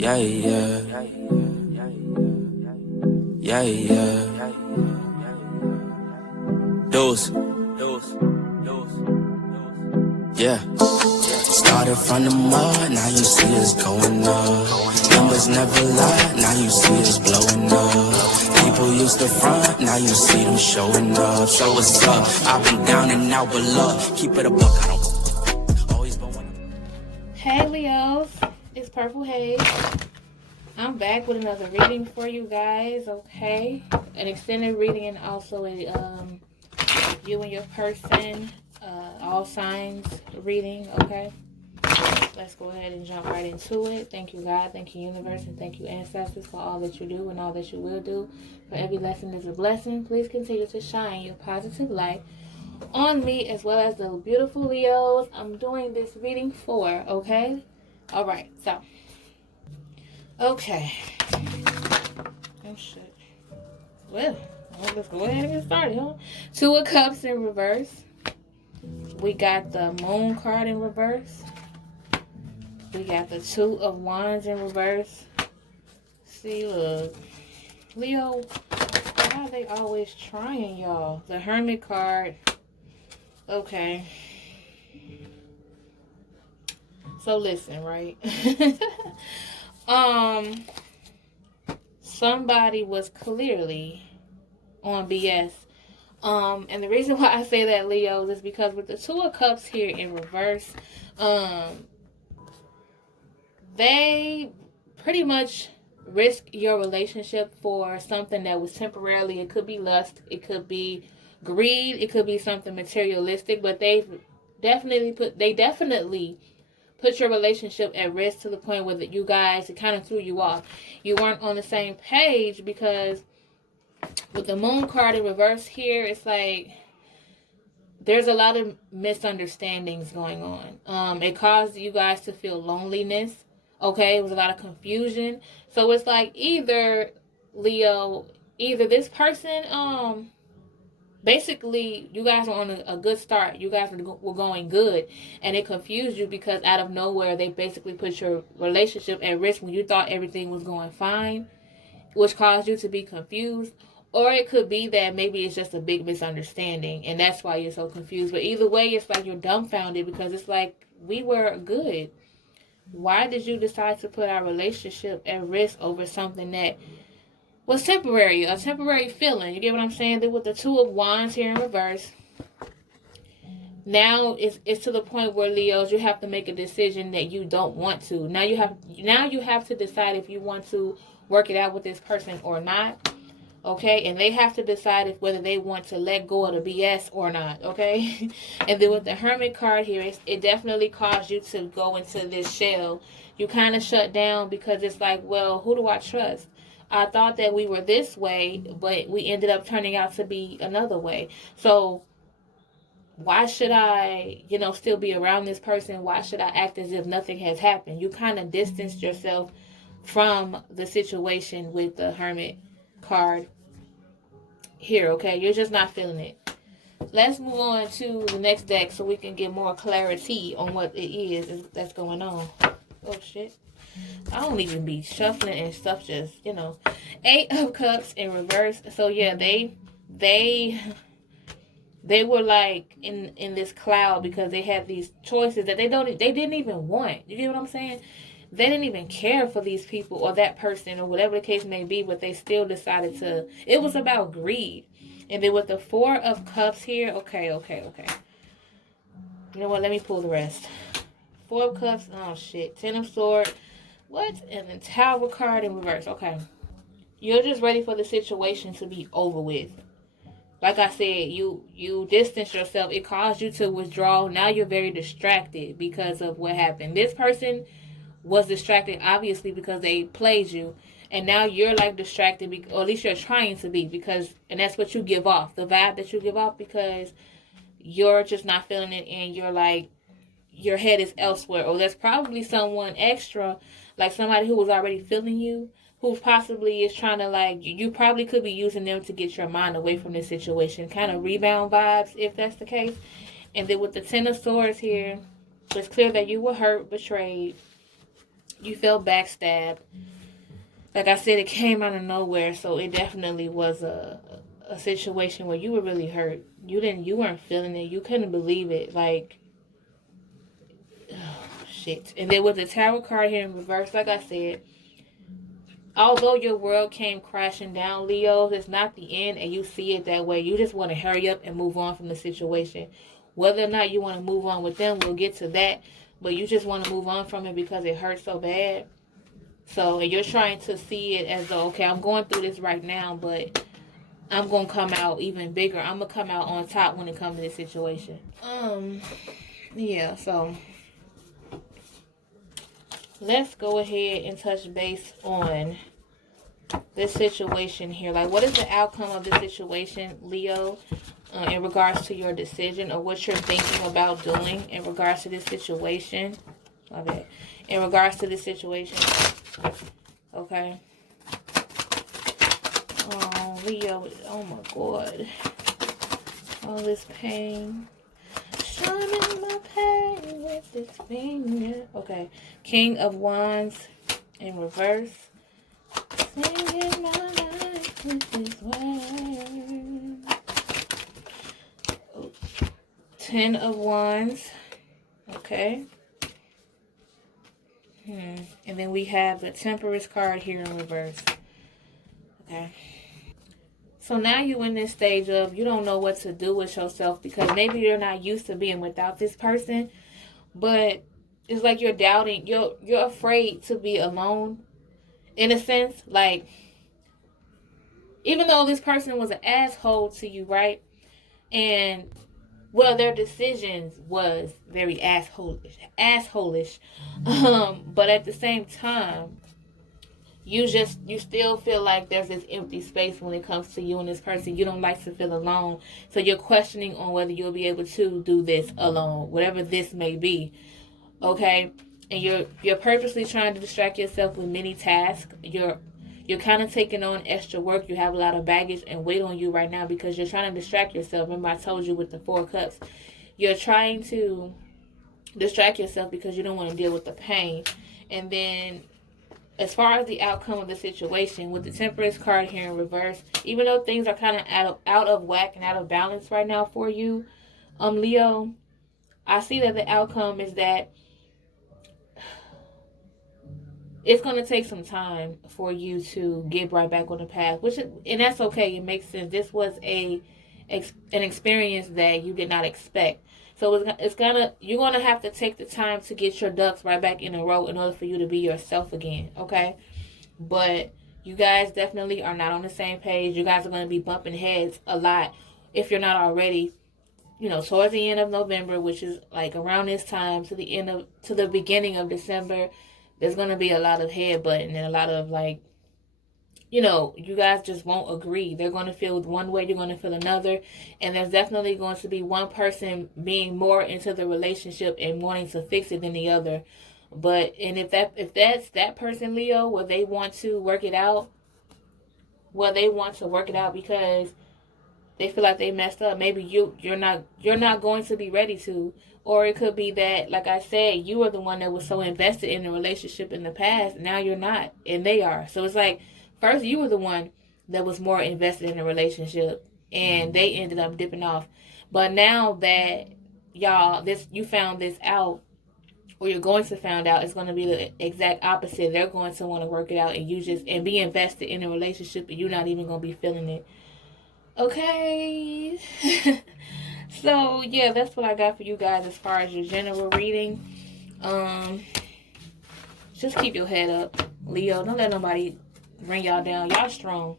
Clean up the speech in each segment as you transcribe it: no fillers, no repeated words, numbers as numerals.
Yeah, yeah. Yeah, yeah. Dose. Yeah. Started from the mud, now you see us going up. Numbers never lie, now you see us blowing up. People used to front, now you see them showing up. So what's up? I've been down and out, but look, keep it a buck, I don't always been one. Hey Leos, it's Purple Haze. I'm back with another reading for you guys, okay? An extended reading and also a you and your person, all signs reading, okay? Let's go ahead and jump right into it. Thank you, God. Thank you, universe. And thank you, ancestors, for all that you do and all that you will do. For every lesson is a blessing. Please continue to shine your positive light on me as well as the beautiful Leos I'm doing this reading for, okay? All right, so. Okay. Oh, shit. Well, let's go ahead and get started, huh? Two of Cups in reverse. We got the Moon card in reverse. We got the Two of Wands in reverse. See, look. Leo, why are they always trying, y'all? The Hermit card. Okay. So, listen, right? Somebody was clearly on BS. And the reason why I say that, Leos, is because with the Two of Cups here in reverse, they pretty much risk your relationship for something that was temporarily. It could be lust, it could be greed, it could be something materialistic, but they definitely put your relationship at risk to the point where you guys, it kind of threw you off. You weren't on the same page because with the Moon card in reverse here, it's like there's a lot of misunderstandings going on. It caused you guys to feel loneliness. Okay, it was a lot of confusion. So it's like either Leo, either this person, basically you guys were on a good start. You guys were going good, and it confused you because out of nowhere they basically put your relationship at risk when you thought everything was going fine, which caused you to be confused. Or it could be that maybe it's just a big misunderstanding and that's why you're so confused. But either way, it's like you're dumbfounded because it's like, we were good. Why did you decide to put our relationship at risk over something that was temporary, a temporary feeling? You get what I'm saying? Then with the Two of Wands here in reverse, now it's to the point where, Leos, you have to make a decision that you don't want to. Now you have to decide if you want to work it out with this person or not. Okay, and they have to decide whether they want to let go of the BS or not, okay? And then with the Hermit card here, it definitely caused you to go into this shell. You kind of shut down because it's like, well, who do I trust? I thought that we were this way, but we ended up turning out to be another way. So why should I, still be around this person? Why should I act as if nothing has happened? You kind of distanced yourself from the situation with the Hermit card here, okay? You're just not feeling it. Let's move on to the next deck so we can get more clarity on what it is that's going on. Oh, shit. I don't even be shuffling and stuff, just, Eight of Cups in reverse. So, yeah, they were like in this cloud because they had these choices that they didn't even want. You get what I'm saying? They didn't even care for these people or that person or whatever the case may be, but they still decided to. It was about greed. And then with the Four of Cups here, okay. You know what? Let me pull the rest. Four of Cups, oh shit. Ten of Swords, what? And the Tower card in reverse, okay. You're just ready for the situation to be over with. Like I said, you distance yourself. It caused you to withdraw. Now you're very distracted because of what happened. This person was distracted, obviously, because they played you. And now you're like distracted, or at least you're trying to be, and that's what you give off, the vibe that you give off, because you're just not feeling it and you're like, your head is elsewhere. Or there's probably someone extra, like somebody who was already feeling you, who possibly is trying to, like, you probably could be using them to get your mind away from this situation. Kind of rebound vibes, if that's the case. And then with the Ten of Swords here, it's clear that you were hurt, betrayed. You felt backstabbed. Like I said, it came out of nowhere, so it definitely was a situation where you were really hurt. You weren't feeling it. You couldn't believe it. Like, oh, shit. And then with the Tower card here in reverse, like I said, although your world came crashing down, Leo, it's not the end, and you see it that way. You just want to hurry up and move on from the situation. Whether or not you want to move on with them, we'll get to that. But you just want to move on from it because it hurts so bad. So you're trying to see it as though, okay, I'm going through this right now, but I'm going to come out even bigger. I'm going to come out on top when it comes to this situation. Yeah, so let's go ahead and touch base on this situation here. Like, what is the outcome of this situation, Leo, in regards to your decision or what you're thinking about doing in regards to this situation? Okay. In regards to this situation. Okay. Oh, Leo. Oh, my God. All this pain. Shining my pain with this finger. Okay. King of Wands in reverse. Singing my life with this word. 10 of Wands. Okay. And then we have the Temperance card here in reverse. Okay. So now you're in this stage of you don't know what to do with yourself because maybe you're not used to being without this person. But it's like you're doubting. You're afraid to be alone. In a sense, like, even though this person was an asshole to you, right? And, well, their decisions was very assholish. But at the same time, you still feel like there's this empty space when it comes to you and this person. You don't like to feel alone. So you're questioning on whether you'll be able to do this alone, whatever this may be. Okay? And you're purposely trying to distract yourself with many tasks. You're kind of taking on extra work. You have a lot of baggage and weight on you right now because you're trying to distract yourself. Remember I told you with the 4 cups. You're trying to distract yourself because you don't want to deal with the pain. And then as far as the outcome of the situation, with the Temperance card here in reverse, even though things are kind of out of whack and out of balance right now for you, Leo, I see that the outcome is that it's going to take some time for you to get right back on the path, and that's okay. It makes sense. This was an experience that you did not expect. So you're going to have to take the time to get your ducks right back in a row in order for you to be yourself again, okay? But you guys definitely are not on the same page. You guys are going to be bumping heads a lot if you're not already, towards the end of November, which is like around this time to the beginning of December. There's going to be a lot of headbutting and a lot of, like, you guys just won't agree. They're going to feel one way, you're going to feel another. And there's definitely going to be one person being more into the relationship and wanting to fix it than the other. If that's that person, Leo, where they want to work it out, because they feel like they messed up. Maybe you're not going to be ready to. Or it could be that, like I said, you were the one that was so invested in the relationship in the past. Now you're not, and they are. So it's like, first you were the one that was more invested in the relationship, and they ended up dipping off. But now that you found this out, or you're going to find out, it's going to be the exact opposite. They're going to want to work it out, and be invested in a relationship, and you're not even going to be feeling it. Okay. So, yeah, that's what I got for you guys as far as your general reading. Just keep your head up, Leo. Don't let nobody bring y'all down. Y'all strong.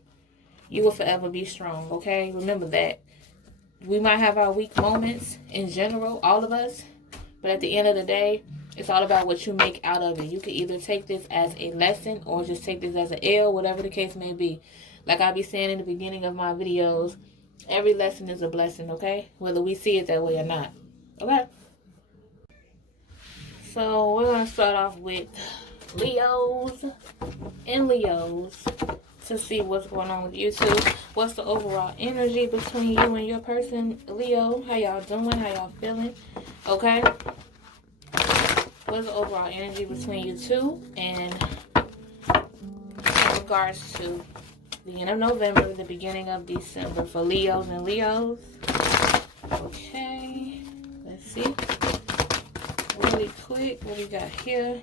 You will forever be strong, okay? Remember that. We might have our weak moments in general, all of us. But at the end of the day, it's all about what you make out of it. You can either take this as a lesson or just take this as an L, whatever the case may be. Like I be saying in the beginning of my videos, every lesson is a blessing, okay? Whether we see it that way or not, okay? So we're going to start off with Leos to see what's going on with you two. What's the overall energy between you and your person, Leo? How y'all doing? How y'all feeling? Okay? what is the overall energy between you two? And in regards to the end of November, the beginning of December for Leos and Leos. Okay, let's see. Really quick, what we got here?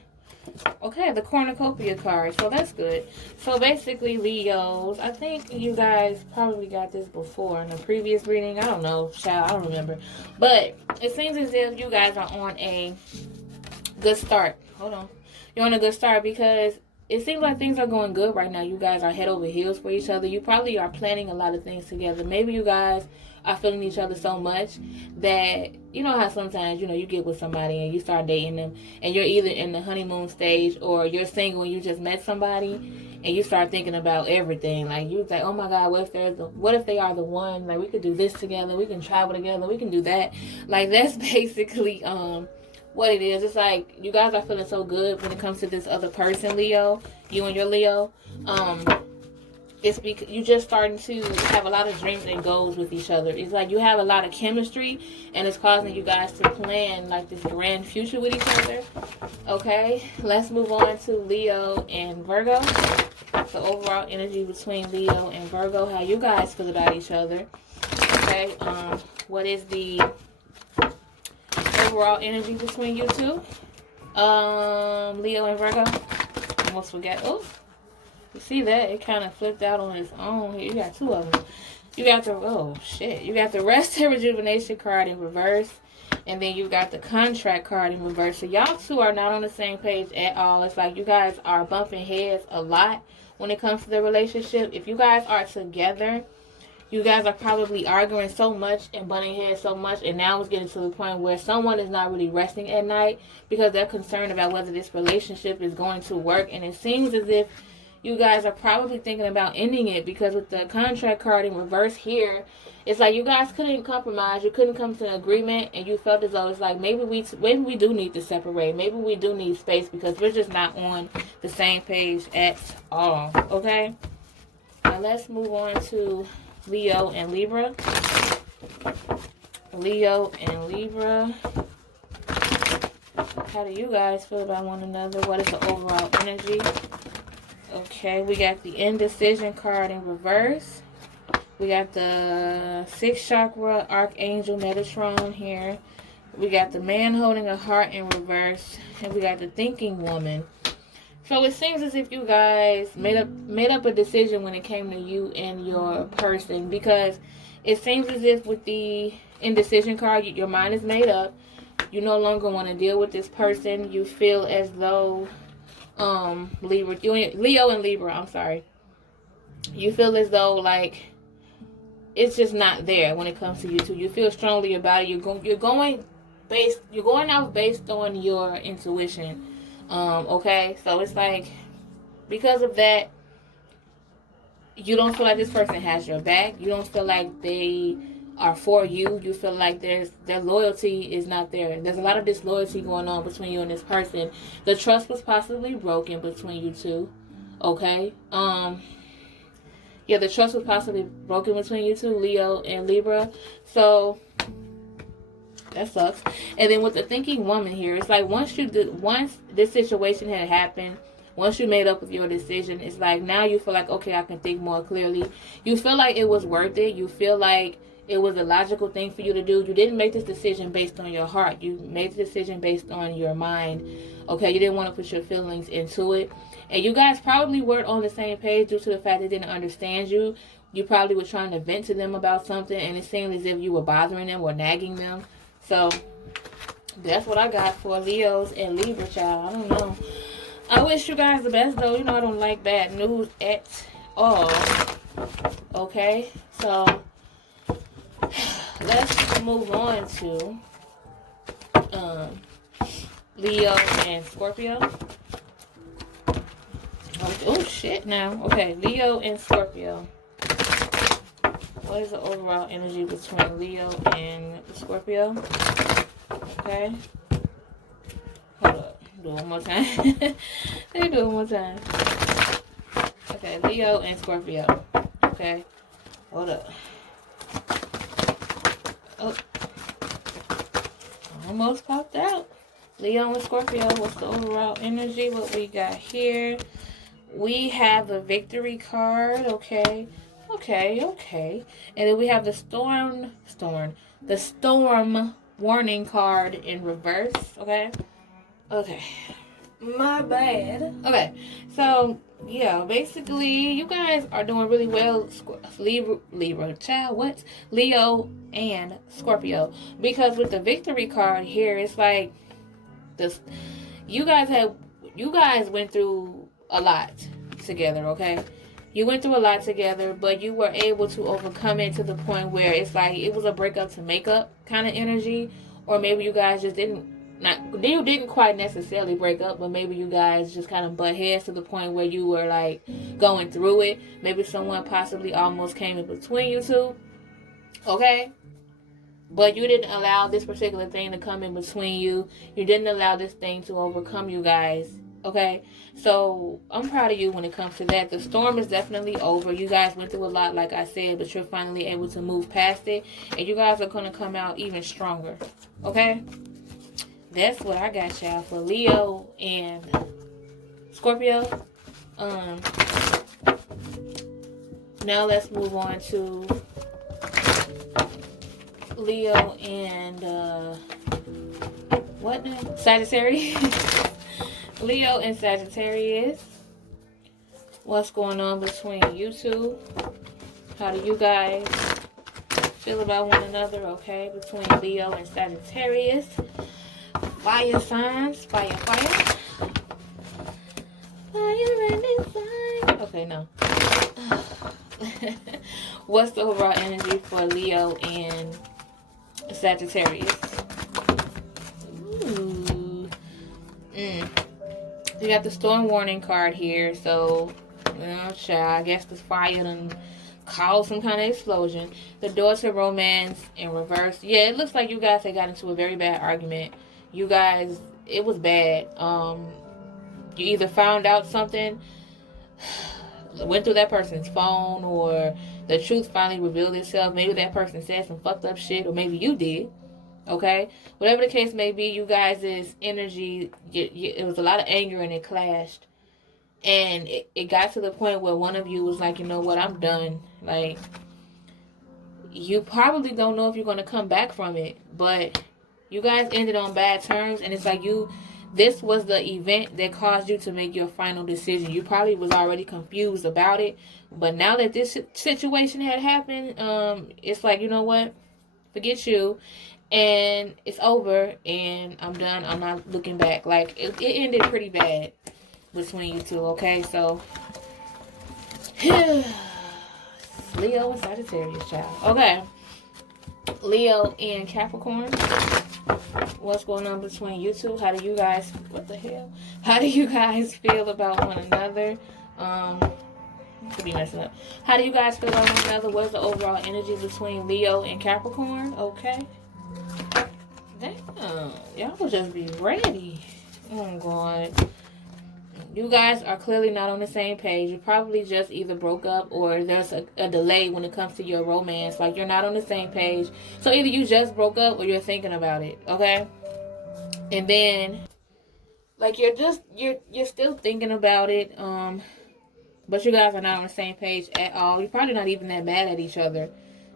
Okay, the cornucopia card, so that's good. So basically, Leos, I think you guys probably got this before in a previous reading. I don't know, child, I don't remember. But it seems as if you guys are on a good start. Hold on. You're on a good start because it seems like things are going good right now. You guys are head over heels for each other. You probably are planning a lot of things together. Maybe you guys are feeling each other so much that, you know how sometimes, you get with somebody and you start dating them and you're either in the honeymoon stage or you're single and you just met somebody and you start thinking about everything. Like, you like, oh my God, what if they are the one? Like, we could do this together. We can travel together. We can do that. Like, that's basically what it is. It's like you guys are feeling so good when it comes to this other person, Leo. You and your Leo. It's because you just starting to have a lot of dreams and goals with each other. It's like you have a lot of chemistry, and it's causing you guys to plan like this grand future with each other. Okay, let's move on to Leo and Virgo. The overall energy between Leo and Virgo. How you guys feel about each other? Okay. What is the overall energy between you two? Leo and Virgo. Almost forgot. Oh. You see that? It kind of flipped out on its own. You got two of them. You got the, oh shit. You got the rest and rejuvenation card in reverse. And then you got the contract card in reverse. So y'all two are not on the same page at all. It's like you guys are bumping heads a lot when it comes to the relationship. If you guys are together, you guys are probably arguing so much and butting heads so much. And now it's getting to the point where someone is not really resting at night because they're concerned about whether this relationship is going to work. And it seems as if you guys are probably thinking about ending it because with the contract card in reverse here, it's like you guys couldn't compromise. You couldn't come to an agreement, and you felt as though it's like maybe we do need to separate. Maybe we do need space because we're just not on the same page at all. Okay? Now let's move on to Leo and Libra. Leo and Libra. How do you guys feel about one another? What is the overall energy? Okay, we got the indecision card in reverse. We got the 6th chakra archangel Metatron here. We got the man holding a heart in reverse, and we got the thinking woman. So it seems as if you guys made up a decision when it came to you and your person, because it seems as if with the indecision card, your mind is made up. You no longer want to deal with this person. You feel as though Leo and Libra, I'm sorry. You feel as though like it's just not there when it comes to you two. You feel strongly about it. You're going out based on your intuition. Okay, so it's like because of that, you don't feel like this person has your back. You don't feel like they are for you. You feel like their loyalty is not there. There's a lot of disloyalty going on between you and this person. The trust was possibly broken between you two. Okay. Yeah, the trust was possibly broken between you two, Leo and Libra. So that sucks. And then with the thinking woman here, it's like once this situation had happened, once you made up with your decision, it's like now you feel like, okay, I can think more clearly. You feel like it was worth it. You feel like it was a logical thing for you to do. You didn't make this decision based on your heart. You made the decision based on your mind. Okay, you didn't want to put your feelings into it. And you guys probably weren't on the same page due to the fact they didn't understand you. You probably were trying to vent to them about something, and it seemed as if you were bothering them or nagging them. So that's what I got for Leos and Libra, child. I don't know. I wish you guys the best, though. You know I don't like bad news at all. Okay, so let's move on to Leo and Scorpio. Oh shit now. Okay, Leo and Scorpio. What is the overall energy between Leo and Scorpio? Okay. Hold up. Do it one more time. Let me do it one more time. Okay, Leo and Scorpio. Okay. Hold up. Oh. Almost popped out. Leo and Scorpio, what's the overall energy? What we got here? We have the victory card, okay. Okay. And then we have the storm warning card in reverse, okay. My bad. Okay, so yeah, basically you guys are doing really well, Libra child, what? Leo and Scorpio, because with the victory card here, it's like this. You guys went through a lot together, okay? You went through a lot together, but you were able to overcome it to the point where it's like it was a breakup to make up kind of energy, or maybe you guys just didn't quite necessarily break up, but maybe you guys just kind of butt heads to the point where you were like going through it. Maybe someone possibly almost came in between you two, okay? But you didn't allow this particular thing to come in between you. You didn't allow this thing to overcome you guys, okay? So I'm proud of you when it comes to that. The storm is definitely over. You guys went through a lot, like I said, but you're finally able to move past it, and you guys are going to come out even stronger, okay? That's what I got, y'all, for Leo and Scorpio. Now let's move on to Leo and what now? Sagittarius. Leo and Sagittarius. What's going on between you two? How do you guys feel about one another? Okay, between Leo and Sagittarius. Fire signs, fire. Fire and fire. Okay, no. What's the overall energy for Leo and Sagittarius? Ooh. You got the storm warning card here, so I guess this fire done caused some kind of explosion. The door to romance in reverse. Yeah, it looks like you guys had got into a very bad argument. You guys, it was bad. You either found out something, went through that person's phone, or the truth finally revealed itself. Maybe that person said some fucked up shit, or maybe you did. Okay? Whatever the case may be, you guys' energy, it was a lot of anger and it clashed. And it got to the point where one of you was like, you know what, I'm done. Like, you probably don't know if you're going to come back from it, but you guys ended on bad terms, and it's like this was the event that caused you to make your final decision. You probably was already confused about it, but now that this situation had happened, it's like, you know what, forget you, and it's over, and I'm done. I'm not looking back. Like, it ended pretty bad between you two, okay? So, Leo and Sagittarius, child. Okay. Leo and Capricorn. What's going on between you two? How do you guys, how do you guys feel about one another? Could be messing up. How do you guys feel about one another? What's the overall energy between Leo and Capricorn? Okay. Damn, y'all will just be ready. Oh God. You guys are clearly not on the same page. You probably just either broke up, or there's a delay when it comes to your romance. Like, you're not on the same page. So either you just broke up or you're thinking about it, okay? And then, like, you're still thinking about it, but you guys are not on the same page at all. You're probably not even that mad at each other.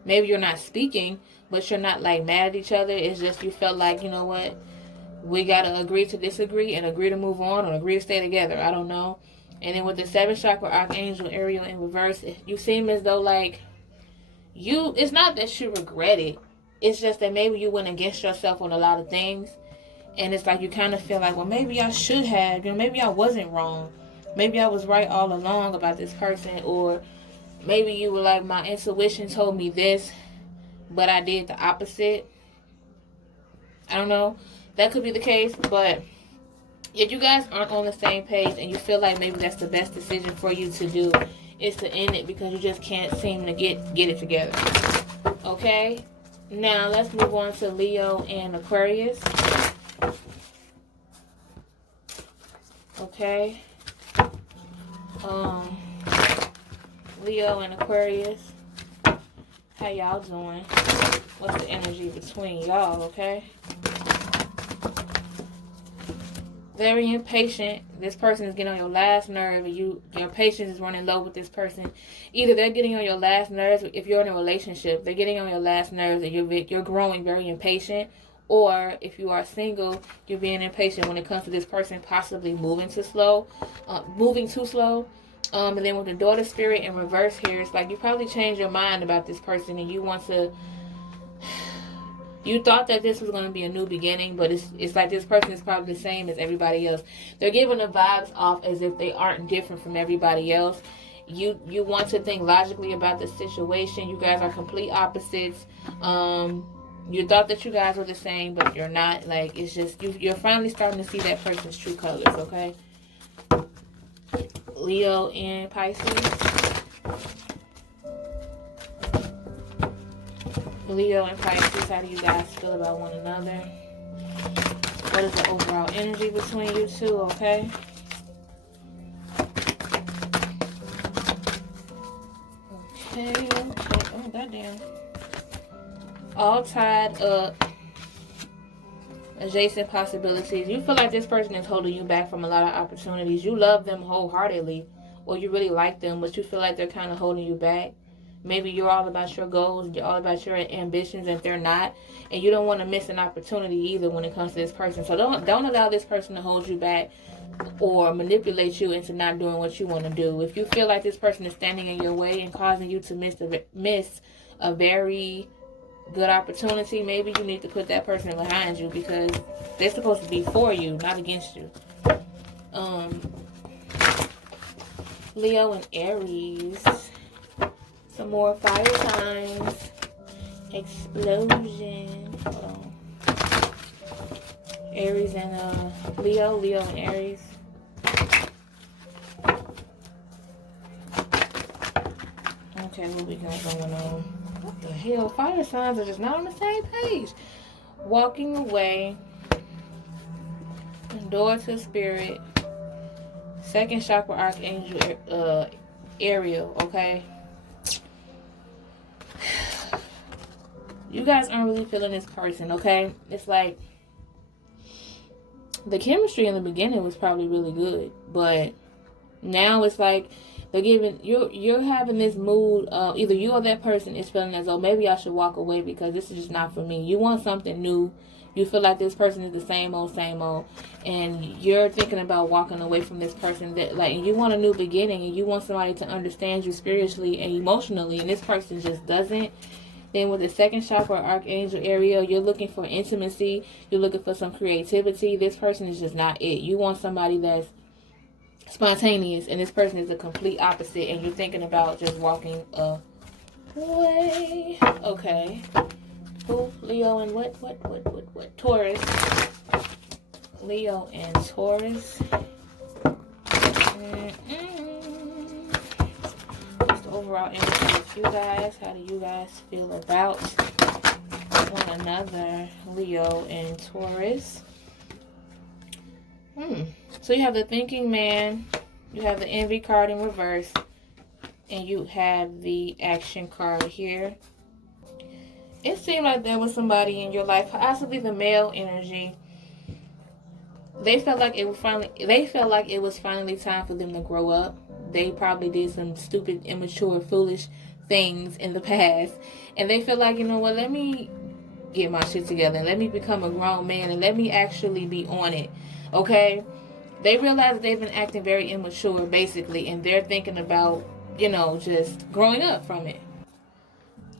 Maybe you're not speaking, but you're not, like, mad at each other. It's just you felt like, you know what? We got to agree to disagree and agree to move on, or agree to stay together. I don't know. And then with the 7th chakra archangel Ariel in reverse, you seem as though, like, it's not that you regret it. It's just that maybe you went against yourself on a lot of things. And it's like you kind of feel like, well, maybe I should have. Maybe I wasn't wrong. Maybe I was right all along about this person. Or maybe you were like, my intuition told me this, but I did the opposite. I don't know. That could be the case, but if you guys aren't on the same page and you feel like maybe that's the best decision for you to do, is to end it, because you just can't seem to get it together. Okay? Now, let's move on to Leo and Aquarius. Okay? Leo and Aquarius. How y'all doing? What's the energy between y'all, okay? Very impatient. This person is getting on your last nerve, and your patience is running low with this person. Either they're getting on your last nerves if you're in a relationship. They're getting on your last nerves, and you're growing very impatient. Or if you are single, you're being impatient when it comes to this person possibly moving too slow. And then with the daughter spirit in reverse here, it's like you probably changed your mind about this person, and you want to. You thought that this was going to be a new beginning, but it's like this person is probably the same as everybody else. They're giving the vibes off as if they aren't different from everybody else. You want to think logically about the situation. You guys are complete opposites. You thought that you guys were the same, but you're not. Like, it's just you're finally starting to see that person's true colors. Okay, Leo and Pisces. Leo and Pisces, how do you guys feel about one another? What is the overall energy between you two, okay? Okay. Oh, goddamn. All tied up. Adjacent possibilities. You feel like this person is holding you back from a lot of opportunities. You love them wholeheartedly, or you really like them, but you feel like they're kind of holding you back. Maybe you're all about your goals, you're all about your ambitions, and they're not. And you don't want to miss an opportunity either when it comes to this person. So don't allow this person to hold you back or manipulate you into not doing what you want to do. If you feel like this person is standing in your way and causing you to miss a very good opportunity, maybe you need to put that person behind you, because they're supposed to be for you, not against you. Leo and Aries. Some more fire signs. Explosion. Hold on. Aries and Leo. Leo and Aries. Okay, what we got going on? What the hell? Fire signs are just not on the same page. Walking away. Door to spirit. Second chakra archangel Ariel, okay? You guys aren't really feeling this person, okay? It's like the chemistry in the beginning was probably really good, but now it's like they're giving you're having this mood. Either you or that person is feeling as though maybe I should walk away because this is just not for me. You want something new. You feel like this person is the same old, and you're thinking about walking away from this person. That like you want a new beginning, and you want somebody to understand you spiritually and emotionally, and this person just doesn't. Then with the second chakra, Archangel Ariel, you're looking for intimacy. You're looking for some creativity. This person is just not it. You want somebody that's spontaneous, and this person is the complete opposite, and you're thinking about just walking away. Okay. Who? Leo and what? Taurus. Leo and Taurus. Overall energy with you guys. How do you guys feel about one another? Leo and Taurus. So you have the thinking man, you have the envy card in reverse, and you have the action card here. It seemed like there was somebody in your life, possibly the male energy. They felt like it was finally time for them to grow up. They probably did some stupid, immature, foolish things in the past. And they feel like, you know what, let me get my shit together. And let me become a grown man. And let me actually be on it. Okay? They realize that they've been acting very immature, basically. And they're thinking about, just growing up from it.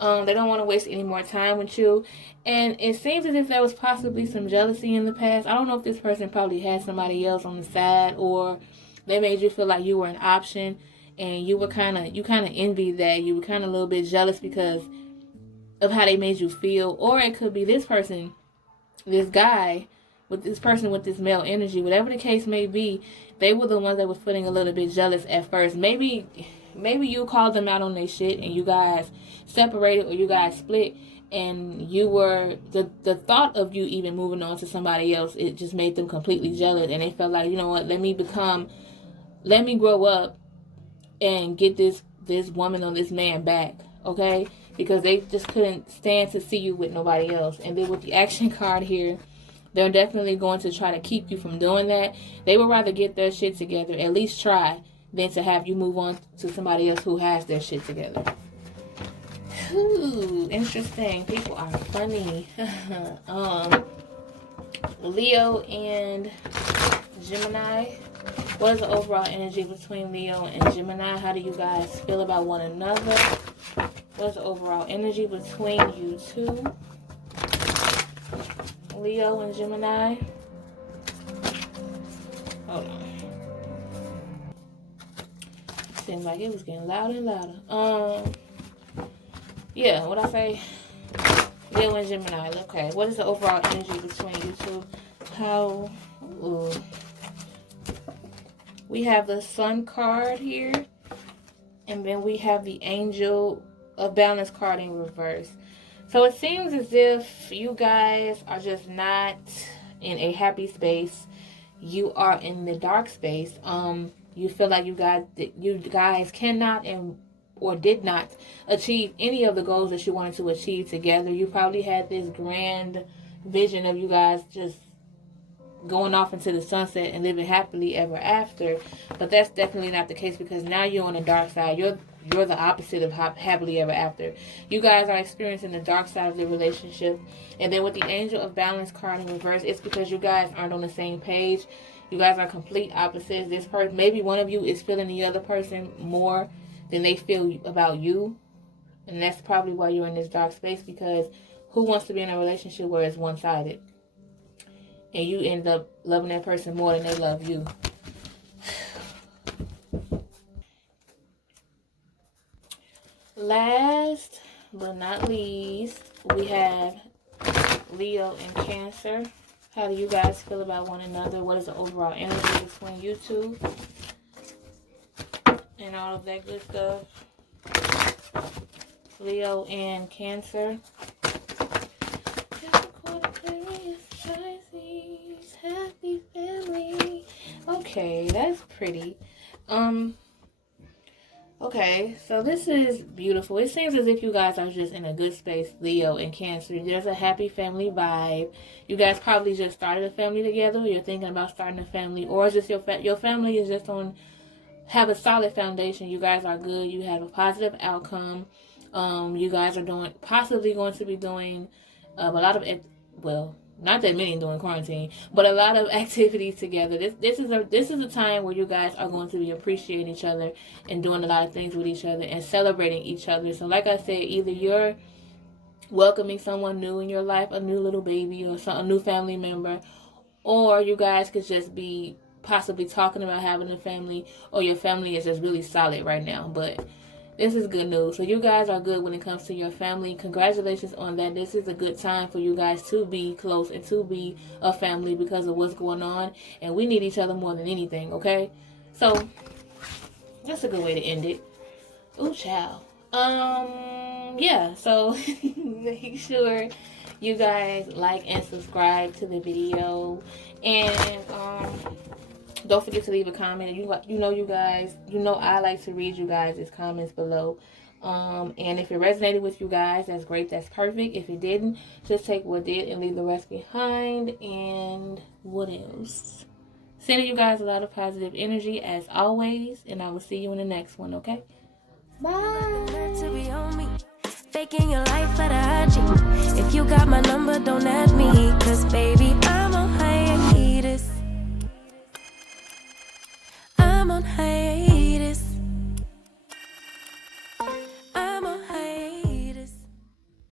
They don't want to waste any more time with you. And it seems as if there was possibly some jealousy in the past. I don't know if this person probably had somebody else on the side, or they made you feel like you were an option, and you kind of envied that. You were kind of a little bit jealous because of how they made you feel. Or it could be this person, this guy, with this person with this male energy. Whatever the case may be, they were the ones that were feeling a little bit jealous at first. Maybe you called them out on their shit, and you guys separated, or you guys split, and you were the thought of you even moving on to somebody else, it just made them completely jealous, and they felt like, you know what, let me grow up and get this woman or this man back, okay? Because they just couldn't stand to see you with nobody else. And then with the action card here, They're definitely going to try to keep you from doing that. They would rather get their shit together, at least try, than to have you move on to somebody else who has their shit together. Ooh, interesting. People are funny. Leo and Gemini. What is the overall energy between Leo and Gemini? How do you guys feel about one another? What is the overall energy between you two? Leo and Gemini. Hold on. Seemed like it was getting louder and louder. Yeah, what I say? Leo and Gemini. Okay, what is the overall energy between you two? How? Ooh. We have the Sun card here, and then we have the Angel of Balance card in reverse. So it seems as if you guys are just not in a happy space. You are in the dark space. You feel like you guys cannot or did not achieve any of the goals that you wanted to achieve together. You probably had this grand vision of you guys just going off into the sunset and living happily ever after, but that's definitely not the case, because now you're on the dark side. You're the opposite of happily ever after. You guys are experiencing the dark side of the relationship. And then with the Angel of Balance card in reverse, it's because you guys aren't on the same page. You guys are complete opposites. This person, maybe one of you is feeling the other person more than they feel about you, and that's probably why you're in this dark space, because who wants to be in a relationship where it's one-sided and you end up loving that person more than they love you? Last but not least, we have Leo and Cancer. How do you guys feel about one another? What is the overall energy between you two? And all of that good stuff. Leo and Cancer. Happy family. Okay, that's pretty. Okay, so this is beautiful. It seems as if you guys are just in a good space, Leo and Cancer. There's a happy family vibe. You guys probably just started a family together, or you're thinking about starting a family, or it's just your family is just have a solid foundation. You guys are good. You have a positive outcome. You guys are possibly going to be doing a lot of, well, not that many during quarantine, but a lot of activities together. This is a time where you guys are going to be appreciating each other and doing a lot of things with each other and celebrating each other. So like I said, either you're welcoming someone new in your life, a new little baby or a new family member, or you guys could just be possibly talking about having a family, or your family is just really solid right now. But this is good news. So you guys are good when it comes to your family. Congratulations on that. This is a good time for you guys to be close and to be a family because of what's going on. And we need each other more than anything, okay? So that's a good way to end it. Ooh, child. Yeah, so make sure you guys like and subscribe to the video. And don't forget to leave a comment. You know I like to read you guys' comments below. And if it resonated with you guys, that's great. That's perfect. If it didn't, just take what did and leave the rest behind. And what else? Sending you guys a lot of positive energy as always. And I will see you in the next one, okay? Bye. To be on me. Faking your life at a IG. If you got my number, don't add me. Cause baby, I'm on hiatus. I'm on hiatus.